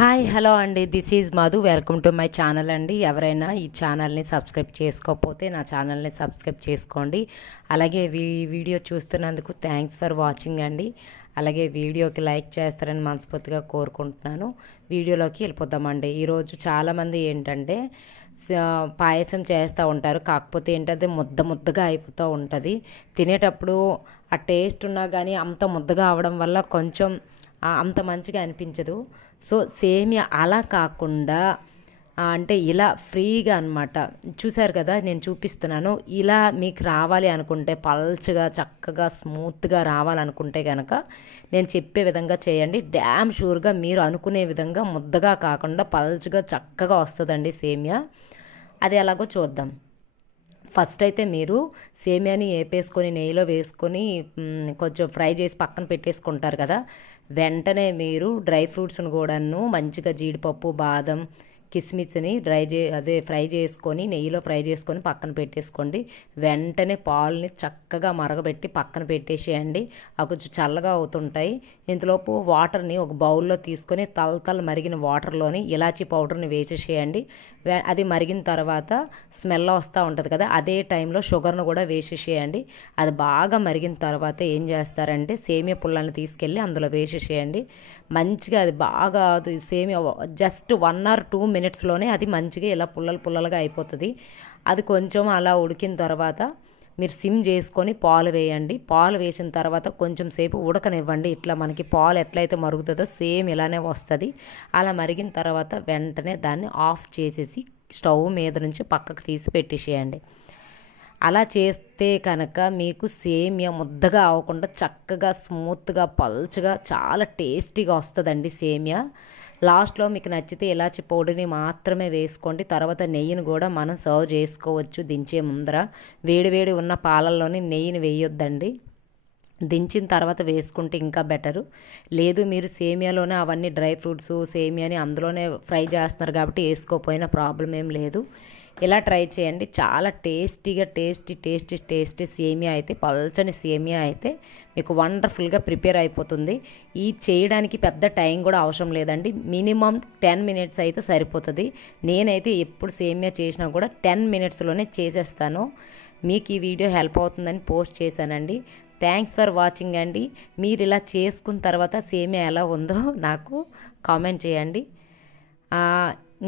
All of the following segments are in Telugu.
హాయ్ హలో అండి, this is Madhu. Welcome to my channel అండి. ఎవరైనా ఈ ఛానల్ని సబ్స్క్రైబ్ చేసుకోకపోతే నా ఛానల్ని సబ్స్క్రైబ్ చేసుకోండి. అలాగే వీడియో చూస్తున్నందుకు థ్యాంక్స్ ఫర్ వాచింగ్ అండి. అలాగే వీడియోకి లైక్ చేస్తారని మనస్ఫూర్తిగా కోరుకుంటున్నాను. వీడియోలోకి వెళ్ళిపోతామండి. ఈరోజు చాలామంది ఏంటంటే పాయసం చేస్తూ ఉంటారు. కాకపోతే ఏంటంటే ముద్దగా అయిపోతూ ఉంటుంది. తినేటప్పుడు ఆ టేస్ట్ ఉన్నా కానీ అంత ముద్దగా అవడం వల్ల కొంచెం అంత మంచిగా అనిపించదు. సో సేమియా అలా కాకుండా అంటే ఇలా ఫ్రీగా అనమాట. చూసారు కదా, నేను చూపిస్తున్నాను. ఇలా మీకు రావాలి అనుకుంటే, పల్చగా చక్కగా స్మూత్గా రావాలనుకుంటే కనుక నేను చెప్పే విధంగా చేయండి. డ్యామ్ షూర్గా మీరు అనుకునే విధంగా ముద్దగా కాకుండా పల్చగా చక్కగా వస్తుందండి సేమియా. అది ఎలాగో చూద్దాం. ఫస్ట్ అయితే మీరు సేమియాని వేపేసుకొని నెయ్యిలో వేసుకొని కొంచెం ఫ్రై చేసి పక్కన పెట్టేసుకుంటారు కదా. వెంటనే మీరు డ్రై ఫ్రూట్స్ని కూడాను మంచిగా జీడిపప్పు, బాదం, కిస్మిస్ని ఫ్రై చేసుకొని నెయ్యిలో ఫ్రై చేసుకొని పక్కన పెట్టేసుకోండి. వెంటనే పాలని చక్కగా మరగబెట్టి పక్కన పెట్టేసేయండి. అవి కొంచెం చల్లగా అవుతుంటాయి. ఇంతలోపు వాటర్ని ఒక బౌల్లో తీసుకొని తల మరిగిన వాటర్లోని ఇలాచీ పౌడర్ని వేసేసేయండి. అది మరిగిన తర్వాత స్మెల్ వస్తూ ఉంటుంది కదా, అదే టైంలో షుగర్ను కూడా వేసేసేయండి. అది బాగా మరిగిన తర్వాత ఏం చేస్తారంటే సేమియా పుల్లల్ని తీసుకెళ్ళి అందులో వేసేసేయండి. మంచిగా అది బాగా సేమియా జస్ట్ 1 or 2 minutesలోనే అది మంచిగా ఇలా పుల్లలుగా అయిపోతుంది. అది కొంచెం అలా ఉడికిన తర్వాత మీరు సిమ్ చేసుకొని పాలు వేయండి. పాలు వేసిన తర్వాత కొంచెం సేపు ఉడకనివ్వండి. ఇట్లా మనకి పాలు ఎట్లయితే మరుగుతుందో సేమ్ ఇలానే వస్తుంది. అలా మరిగిన తర్వాత వెంటనే దాన్ని ఆఫ్ చేసేసి స్టవ్ మీద నుంచి పక్కకు తీసి పెట్టేసేయండి. అలా చేస్తే కనుక మీకు సేమియా ముద్దగా అవ్వకుండా చక్కగా స్మూత్గా పల్చగా చాలా టేస్టీగా వస్తుందండి సేమియా. లాస్ట్లో మీకు నచ్చితే ఇలాచి పౌడర్ని మాత్రమే వేసుకోండి. తర్వాత నెయ్యిని కూడా మనం సర్వ్ చేసుకోవచ్చు. దించే ముందర వేడి ఉన్న పాలల్లోని నెయ్యిని వేయొద్దండి. దించిన తర్వాత వేసుకుంటే ఇంకా బెటరు. లేదు మీరు సేమియాలోనే అవన్నీ డ్రై ఫ్రూట్స్ సేమియాని అందులోనే ఫ్రై చేస్తున్నారు కాబట్టి వేసుకోకపోయినా ప్రాబ్లం ఏం లేదు. ఇలా ట్రై చేయండి. చాలా టేస్టీగా టేస్టీ సేమియా అయితే, పల్చని సేమియా అయితే మీకు వండర్ఫుల్గా ప్రిపేర్ అయిపోతుంది. ఈ చేయడానికి పెద్ద టైం కూడా అవసరం లేదండి. మినిమం 10 minutes అయితే సరిపోతుంది. నేనైతే ఎప్పుడు సేమియా చేసినా కూడా 10 minutesలోనే చేసేస్తాను. మీకు ఈ వీడియో హెల్ప్ అవుతుందని పోస్ట్ చేశానండి. థ్యాంక్స్ ఫర్ వాచింగ్ అండి. మీరు ఇలా చేసుకున్న తర్వాత సేమియా ఎలా ఉందో నాకు కామెంట్ చేయండి.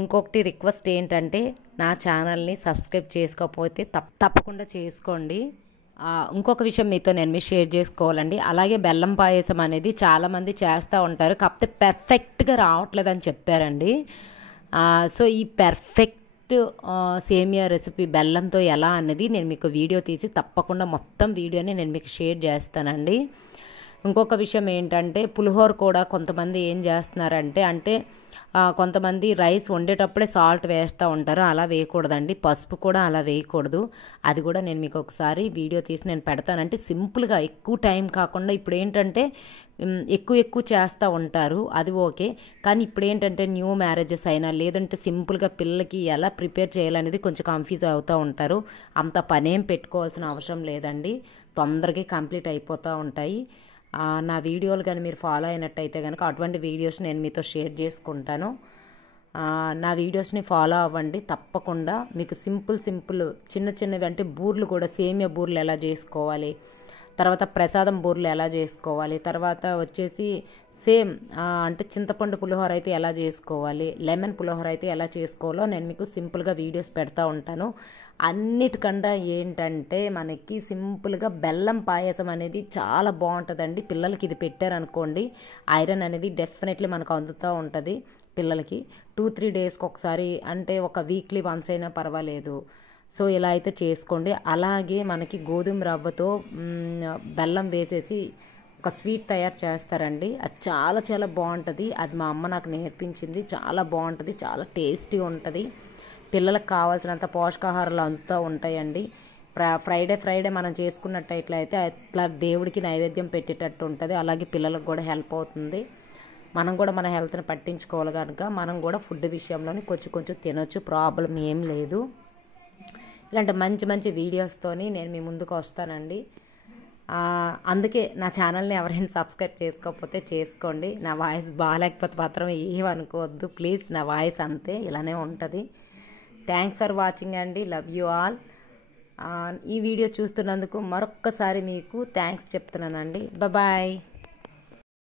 ఇంకొకటి రిక్వెస్ట్ ఏంటంటే నా ఛానల్ని సబ్స్క్రైబ్ చేసుకోకపోతే తప్పకుండా చేసుకోండి. ఇంకొక విషయం మీతో నేను షేర్ చేసుకోవాలండి. అలాగే బెల్లం పాయసం అనేది చాలామంది చేస్తూ ఉంటారు, కాకపోతే పర్ఫెక్ట్గా రావట్లేదని చెప్పారండి. సో ఈ పర్ఫెక్ట్ సేమియా రెసిపీ బెల్లంతో ఎలా అనేది నేను మీకు వీడియో తీసి తప్పకుండా మొత్తం వీడియోని నేను మీకు షేర్ చేస్తానండి. ఇంకొక విషయం ఏంటంటే పులిహోర కూడా కొంతమంది ఏం చేస్తున్నారంటే కొంతమంది రైస్ వండేటప్పుడే సాల్ట్ వేస్తూ ఉంటారు. అలా వేయకూడదండి. పసుపు కూడా అలా వేయకూడదు. అది కూడా నేను మీకు ఒకసారి వీడియో తీసి నేను పెడతానంటే సింపుల్గా ఎక్కువ టైం కాకుండా. ఇప్పుడు ఏంటంటే ఎక్కువ చేస్తూ ఉంటారు, అది ఓకే. కానీ ఇప్పుడు ఏంటంటే న్యూ మ్యారేజెస్ అయినా లేదంటే సింపుల్గా పిల్లలకి ఎలా ప్రిపేర్ చేయాలనేది కొంచెం కన్ఫ్యూజ్ అవుతూ ఉంటారు. అంత పనేం పెట్టుకోవాల్సిన అవసరం లేదండి. తొందరగా కంప్లీట్ అయిపోతూ ఉంటాయి. నా వీడియోలు కానీ మీరు ఫాలో అయినట్టయితే కనుక అటువంటి వీడియోస్ నేను మీతో షేర్ చేసుకుంటాను. నా వీడియోస్ని ఫాలో అవ్వండి తప్పకుండా. మీకు సింపుల్ చిన్నవి అంటే బూర్లు కూడా, సేమియా బూర్లు ఎలా చేసుకోవాలి, తర్వాత ప్రసాదం బూర్లు ఎలా చేసుకోవాలి, తర్వాత వచ్చేసి సేమ్ అంటే చింతపండు పులిహోర అయితే ఎలా చేసుకోవాలి, లెమన్ పులిహోర అయితే ఎలా చేసుకోవాలో నేను మీకు సింపుల్గా వీడియోస్ పెడతా ఉంటాను. అన్నిటికన్నా ఏంటంటే మనకి సింపుల్గా బెల్లం పాయసం అనేది చాలా బాగుంటుందండి. పిల్లలకి ఇది పెట్టారనుకోండి, ఐరన్ అనేది డెఫినెట్లీ మనకు అందుతూ ఉంటుంది. పిల్లలకి 2-3 daysకి ఒకసారి అంటే ఒక వీక్లీ వన్స్ అయినా పర్వాలేదు. సో ఇలా అయితే చేసుకోండి. అలాగే మనకి గోధుమ రవ్వతో బెల్లం వేసేసి ఒక స్వీట్ తయారు చేస్తారండి. అది చాలా బాగుంటుంది. అది మా అమ్మ నాకు నేర్పించింది. చాలా బాగుంటుంది, చాలా టేస్టీగా ఉంటుంది. పిల్లలకు కావాల్సినంత పోషకాహారాలు అందుతూ ఉంటాయండి. ఫ్రైడే మనం చేసుకున్నట్టయితే అట్లా దేవుడికి నైవేద్యం పెట్టేటట్టు ఉంటుంది. అలాగే పిల్లలకు కూడా హెల్ప్ అవుతుంది. మనం కూడా మన హెల్త్ని పట్టించుకోవాలి కనుక మనం కూడా ఫుడ్ విషయంలోని కొంచెం తినొచ్చు, ప్రాబ్లం ఏం లేదు. ఇలాంటి మంచి వీడియోస్తోని నేను మీ ముందుకు వస్తానండి. అందుకే నా ఛానల్ని ఎవరైనా సబ్స్క్రైబ్ చేసుకోకపోతే చేసుకోండి. నా వాయిస్ బాగాలేకపోతే మాత్రం ఏమనుకోవద్దు ప్లీజ్. నా వాయిస్ అంతే, ఇలానే ఉంటుంది. థ్యాంక్స్ ఫర్ వాచింగ్ అండి. Love you all. ఈ వీడియో చూస్తున్నందుకు మరొక్కసారి మీకు థ్యాంక్స్ చెప్తున్నానండి. బాయ్.